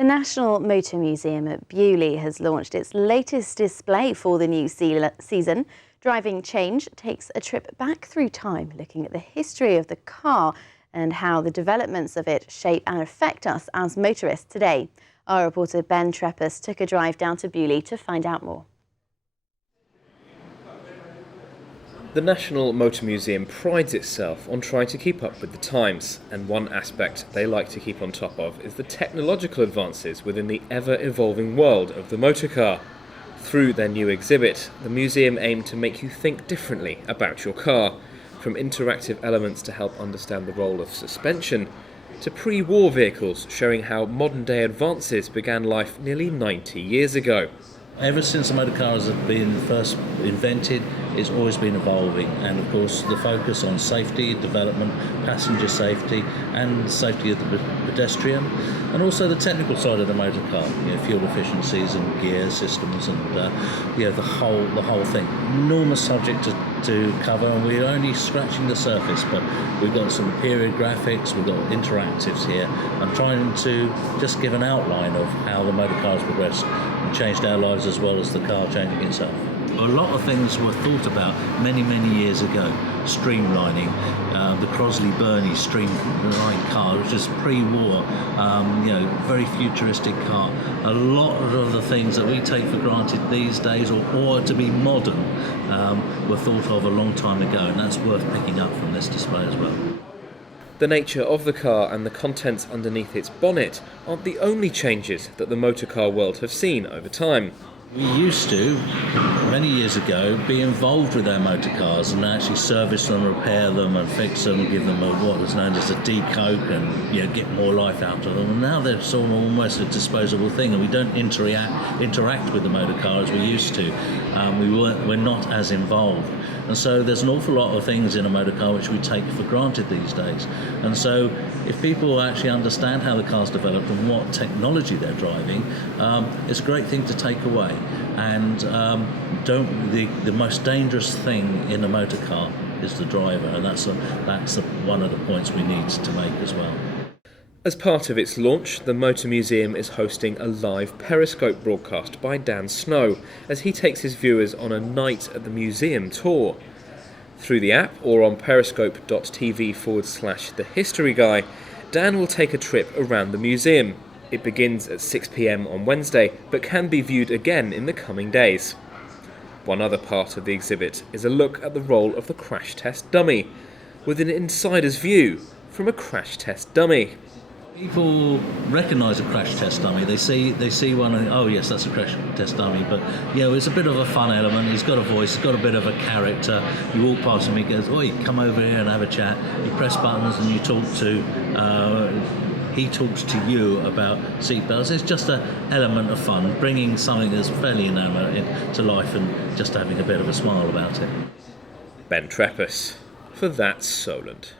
The National Motor Museum at Beaulieu has launched its latest display for the new season. Driving Change takes a trip back through time, looking at the history of the car and how the developments of it shape and affect us as motorists today. Our reporter Ben Treppus took a drive down to Beaulieu to find out more. The National Motor Museum prides itself on trying to keep up with the times, and one aspect they like to keep on top of is the technological advances within the ever-evolving world of the motor car. Through their new exhibit, the museum aimed to make you think differently about your car, from interactive elements to help understand the role of suspension, to pre-war vehicles showing how modern-day advances began life nearly 90 years ago. Ever since the motor car has been first invented, it's always been evolving, and of course the focus on safety, development, passenger safety and safety of the pedestrian, and also the technical side of the motor car, fuel efficiencies and gear systems and the whole thing. Enormous subject to cover, and we're only scratching the surface, but we've got some period graphics, we've got interactives here. I'm trying to just give an outline of how the motor car has progressed and changed our lives as well as the car changing itself. A lot of things were thought about many years ago. Streamlining, the Crosley-Burney streamlined car, which is pre-war, very futuristic car. A lot of the things that we take for granted these days, or to be modern, were thought of a long time ago, and that's worth picking up from this display as well. The nature of the car and the contents underneath its bonnet aren't the only changes that the motor car world have seen over time. We used to, many years ago, be involved with our motor cars and actually service them, repair them and fix them, give them what is known as a decoke and get more life out of them. And now they're sort of almost a disposable thing, and we don't interact with the motor car as we used to. We're not as involved. And so there's an awful lot of things in a motor car which we take for granted these days. And so if people actually understand how the car's developed and what technology they're driving, it's a great thing to take away. And the most dangerous thing in a motor car is the driver, and that's one of the points we need to make as well. As part of its launch, the Motor Museum is hosting a live Periscope broadcast by Dan Snow as he takes his viewers on a night at the museum tour. Through the app or on periscope.tv/The History Guy, Dan will take a trip around the museum. It begins at 6 p.m. on Wednesday, but can be viewed again in the coming days. One other part of the exhibit is a look at the role of the crash test dummy, with an insider's view from a crash test dummy. People recognise a crash test dummy. They see one and oh yes, that's a crash test dummy. But it's a bit of a fun element. He's got a voice. He's got a bit of a character. You walk past him, he goes, "Oi, come over here and have a chat." You press buttons and you talk to. He talks to you about seatbelts. It's just an element of fun, bringing something that's fairly inanimate to life and just having a bit of a smile about it. Ben Treppus for That's Solent.